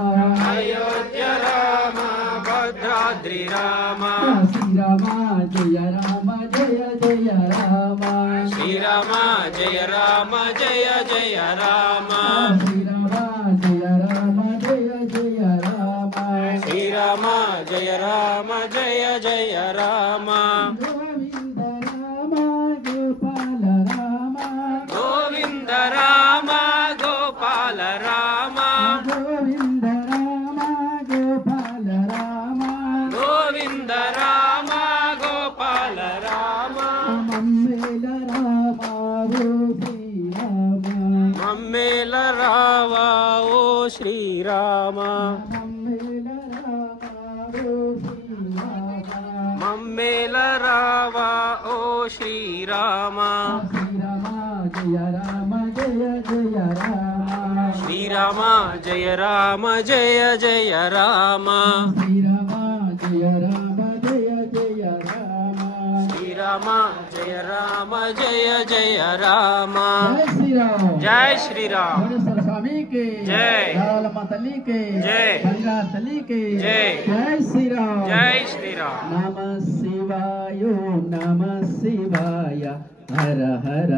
अयोध्या राम भद्राद्रि राम श्री राम जय राम जय जय राम श्री राम जय राम जय जय राम श्री राम जय राम जय जय राम श्री राम जय राम जय जय राम गोविंद राम गोपाल राम गोविंद राम गोपाल राम गोविंद राम गोपाल राम मम्मेल रावा ओ श्री राम मम्मेल रावा ओ श्री राम श्री राम जय राम जय जय राम श्री राम जय राम जय जय राम श्री राम जय राम जय जय राम जय श्री राम स्वामी के जय लालमा तली के जय गंगा तली के जय जय श्री राम जय श्री राम नमः शिवाय ओम नमः शिवाय हर हर